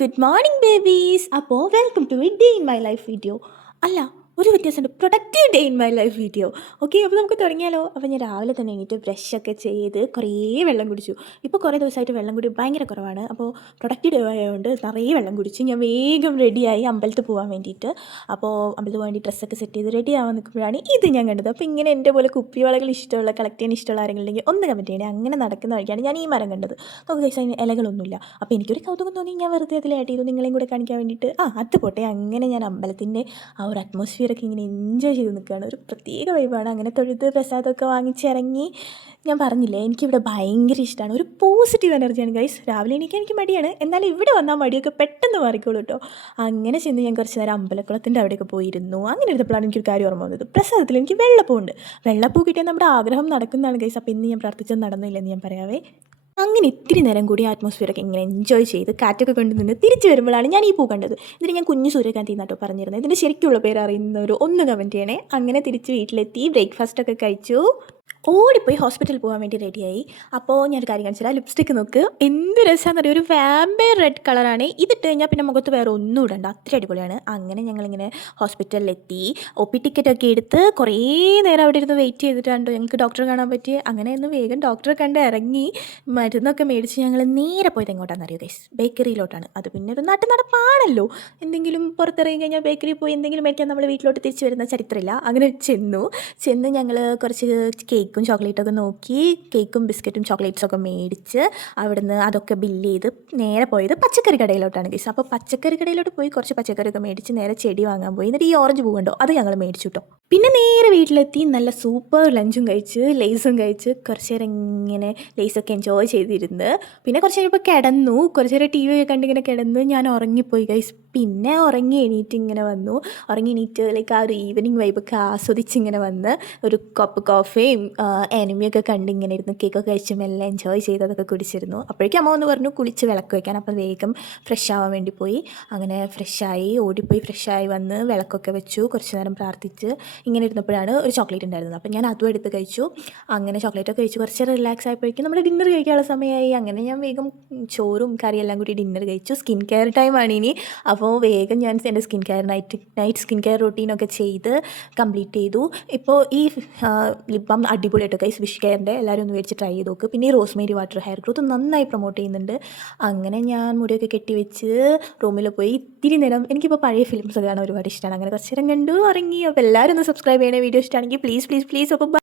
Good morning babies. അപ്പോൾ welcome to a day in my life video. അല്ല, ഒരു വ്യത്യാസമുണ്ട്, productive day in my life video. Okay, അപ്പോൾ നമുക്ക് തുടങ്ങിയാലോ. അപ്പോൾ ഞാൻ രാവിലെ തന്നെ എണീറ്റ് ബ്രഷൊക്കെ ചെയ്ത് കുറേ വെള്ളം കുടിച്ചു. ഇപ്പോൾ കുറേ ദിവസമായിട്ട് വെള്ളം കുടി ഭയങ്കര കുറവാണ്. അപ്പോൾ പ്രൊഡക്റ്റീവ് ഡേ ആയതുകൊണ്ട് നിറയെ വെള്ളം കുടിച്ചു. ഞാൻ വേഗം റെഡിയായി അമ്പലത്തിൽ പോകാൻ വേണ്ടിയിട്ട്. അപ്പോൾ അമ്പലത്തിൽ പോകാൻ വേണ്ടി ഡ്രസ്സൊക്കെ സെറ്റ് ചെയ്ത് റെഡി ആവാൻ നിൽക്കുമ്പോഴാണ് ഇത് ഞാൻ കണ്ടത്. അപ്പോൾ ഇങ്ങനെ എൻ്റെ പോലെ കുപ്പിവളകൾ ഇഷ്ടമുള്ള, കളക്ട് ചെയ്യാൻ ഇഷ്ടമുള്ള ആരെങ്കിലും ഉണ്ടെങ്കിൽ ഒന്ന് കമൻറ്റ് ചെയ്യണേ. അങ്ങനെ നടക്കുന്ന വഴിക്കാണ് ഞാൻ ഈ മരം കണ്ടത്. നമുക്ക് കഴിച്ചാൽ അതിന് ഇലകളൊന്നുമില്ല. അപ്പോൾ എനിക്കൊരു കൗതുകം തോന്നി, ഞാൻ വെറുതെ അതിൽ ആഡ് ചെയ്തു നിങ്ങളെയും കൂടെ കാണിക്കാൻ വേണ്ടിയിട്ട്. അത് പോട്ടെ. അങ്ങനെ ഞാൻ അമ്പലത്തിൻ്റെ ആ ഒരു അറ്റ്മോസ്ഫിയറൊക്കെ ഇങ്ങനെ എൻജോയ് ചെയ്ത് നിൽക്കുകയാണ്. ഒരു പ്രത്യേക വൈബാണ്. അങ്ങനെ തൊഴുത് പ്രസാദമൊക്കെ വാങ്ങിച്ചിറങ്ങി. ഞാൻ പറഞ്ഞില്ലേ, എനിക്കിവിടെ ഭയങ്കര ഇഷ്ടമാണ്. ഒരു പോസിറ്റീവ് എനർജിയാണ് ഗൈസ്. രാവിലെ എനിക്ക് മടിയാണ്, എന്നാലും ഇവിടെ വന്നാൽ മടിയൊക്കെ പെട്ടെന്ന് മാറിക്കോളൂ കേട്ടോ. അങ്ങനെ ചെന്ന് ഞാൻ കുറച്ച് നേരം അമ്പലക്കുളത്തിൻ്റെ അവിടെയൊക്കെ പോയിരുന്നു. അങ്ങനെ ഇരുന്നപ്പോഴാണ് എനിക്കൊരു കാര്യം ഓർമ്മ വന്നത്. പ്രസാദത്തിൽ എനിക്ക് വെള്ളപ്പൂവുണ്ട്. വെള്ളപ്പൂ കിട്ടിയാൽ നമ്മുടെ ആഗ്രഹം നടക്കുന്നതാണ് ഗൈസ്. അപ്പോൾ ഇന്ന് ഞാൻ പ്രാർത്ഥിച്ചത് നടന്നില്ലെന്ന് ഞാൻ പറയാവേ. അങ്ങനെ ഇത്തിരി നേരം കൂടി ആറ്റ്മോസ്ഫിയറൊക്കെ ഇങ്ങനെ എൻജോയ് ചെയ്ത് കാറ്റൊക്കെ കൊണ്ട് നിന്ന് തിരിച്ച് വരുമ്പോഴാണ് ഞാൻ ഈ പൂ കണ്ടത്. ഇതിന് ഞാൻ കുഞ്ഞു സൂര്യകാന്തി എന്നാട്ടോ പറഞ്ഞിരുന്നത്. ഇതിൻ്റെ ശരിക്കുള്ള പേര് അറിയുന്നവർ ഒന്ന് കമൻറ്റ് ചെയ്യണേ. അങ്ങനെ തിരിച്ച് വീട്ടിലെത്തി ബ്രേക്ക്ഫാസ്റ്റൊക്കെ കഴിച്ചു. ഓടിപ്പോയി ഹോസ്പിറ്റലിൽ പോകാൻ വേണ്ടി റെഡിയായി. അപ്പോൾ ഞാനൊരു കാര്യം കാണിച്ചുതരാം. ലിപ്സ്റ്റിക്ക് നോക്ക്, എന്ത് രസമാണെന്ന് അറിയാം. ഒരു വാമ്പയർ റെഡ് കളറാണ്. ഇതിട്ട് കഴിഞ്ഞാൽ പിന്നെ മുഖത്ത് വേറെ ഒന്നും ഇടണ്ട, അത്ര അടിപൊളിയാണ്. അങ്ങനെ ഞങ്ങളിങ്ങനെ ഹോസ്പിറ്റലിലെത്തി. ഒ.പി ടിക്കറ്റൊക്കെ എടുത്ത് കുറേ നേരം അവിടെ ഇരുന്ന് വെയിറ്റ് ചെയ്തിട്ടാണ് ഞങ്ങൾക്ക് ഡോക്ടറെ കാണാൻ പറ്റി. അങ്ങനെ ഒന്ന് വേഗം ഡോക്ടറെ കണ്ട് ഇറങ്ങി മരുന്നൊക്കെ മേടിച്ച് ഞങ്ങൾ നേരെ പോയത് എങ്ങോട്ടാണെന്ന് അറിയോ ഗൈസ്? ബേക്കറിയിലോട്ടാണ്. അത് പിന്നെ ഒരു നടപ്പാണല്ലോ. എന്തെങ്കിലും പുറത്തിറങ്ങി കഴിഞ്ഞാൽ ബേക്കറിയിൽ പോയി എന്തെങ്കിലും മേടിക്കാൻ നമ്മൾ വീട്ടിലോട്ട് തിരിച്ച് വരുന്ന ചരിത്രമില്ല. അങ്ങനെ ചെന്ന് ഞങ്ങൾ കുറച്ച് കേക്കും ചോക്ലേറ്റൊക്കെ നോക്കി, കേക്കും ബിസ്ക്കറ്റും ചോക്ലേറ്റ്സൊക്കെ മേടിച്ച് അവിടുന്ന് അതൊക്കെ ബില്ല് ചെയ്ത് നേരെ പോയത് പച്ചക്കറി കടയിലോട്ടാണ് ഗൈസ്. അപ്പോൾ പച്ചക്കറി കടയിലോട്ട് പോയി കുറച്ച് പച്ചക്കറിയൊക്കെ മേടിച്ച് നേരെ ചെടി വാങ്ങാൻ പോയി. എന്നിട്ട് ഈ ഓറഞ്ച് പൂവുണ്ടോ, അത് ഞങ്ങൾ മേടിച്ചു കേട്ടോ. പിന്നെ നേരെ വീട്ടിലെത്തി നല്ല സൂപ്പർ ലഞ്ചും കഴിച്ച് ലേസും കഴിച്ച് കുറച്ച് നേരം ഇങ്ങനെ ലേസൊക്കെ എൻജോയ് ചെയ്തിരുന്ന്. പിന്നെ കുറച്ച് കഴിയുമ്പോൾ കിടന്നു. കുറച്ച് നേരം ടി വി ഒക്കെ കണ്ടിങ്ങനെ കിടന്ന് ഞാൻ ഉറങ്ങിപ്പോയി ഗൈസ്. പിന്നെ ഉറങ്ങി എണീറ്റ് ഇങ്ങനെ വന്നു. ഉറങ്ങി എണീറ്റ് ലൈക്ക് ആ ഒരു ഈവനിങ് വൈബൊക്കെ ആസ്വദിച്ചിങ്ങനെ വന്ന് ഒരു കപ്പ് കോഫിയും എനിമിയൊക്കെ കണ്ട് ഇങ്ങനെ ഇരുന്ന് കേക്കൊക്കെ കഴിച്ചും എല്ലാം എൻജോയ് ചെയ്തതൊക്കെ കുടിച്ചിരുന്നു. അപ്പോഴേക്കും അമ്മ ഒന്ന് പറഞ്ഞു കുളിച്ച് വിളക്ക് വയ്ക്കാൻ. അപ്പോൾ വേഗം ഫ്രഷ് ആവാൻ വേണ്ടി പോയി. അങ്ങനെ ഫ്രഷായി ഓടിപ്പോയി ഫ്രഷായി വന്ന് വിളക്കൊക്കെ വെച്ചു. കുറച്ച് നേരം പ്രാർത്ഥിച്ച് ഇങ്ങനെ ഇരുന്നപ്പോഴാണ് ഒരു ചോക്ലേറ്റ് ഉണ്ടായിരുന്നത്. അപ്പോൾ ഞാൻ അതും എടുത്ത് കഴിച്ചു. അങ്ങനെ ചോക്ലേറ്റൊക്കെ കഴിച്ച് കുറച്ച് റിലാക്സ് ആയപ്പോഴേക്കും നമ്മുടെ ഡിന്നർ കഴിക്കാനുള്ള സമയമായി. അങ്ങനെ ഞാൻ വേഗം ചോറും കറിയെല്ലാം കൂടി ഡിന്നർ കഴിച്ചു. സ്കിൻ കെയർ ടൈമാണ് ഇനി. അപ്പോൾ വേഗം ഞാൻ എൻ്റെ skin care night skin care റൊട്ടീനൊക്കെ ചെയ്ത് കംപ്ലീറ്റ് ചെയ്തു. ഇപ്പോൾ ഈ ലിപ് ബാം അടിപൊളിയായിട്ട് ഗൈസ്, വിഷ് കെയറിൻ്റെ എല്ലാവരും ഒന്ന് മേടിച്ച് ട്രൈ ചെയ്ത് നോക്ക്. പിന്നെ ഈ റോസ്മേരി വാട്ടർ ഹെയർ ഗ്രോത്ത് നന്നായി പ്രൊമോട്ട് ചെയ്യുന്നുണ്ട്. അങ്ങനെ ഞാൻ മുടിയൊക്കെ കെട്ടിവെച്ച് റൂമിൽ പോയി ഇത്തിരി നേരം. എനിക്കിപ്പോൾ പഴയ ഫിലിംസ് കാണാൻ ഒരുപാട് ഇഷ്ടമാണ്. അങ്ങനെ കുറച്ച് നേരം കണ്ടു ഇറങ്ങി. അപ്പോൾ എല്ലാവരും ഒന്ന് സബ്സ്ക്രൈബ് ചെയ്യണേ വീഡിയോ ഇഷ്ടമാണെങ്കിൽ പ്ലീസ്. അപ്പോൾ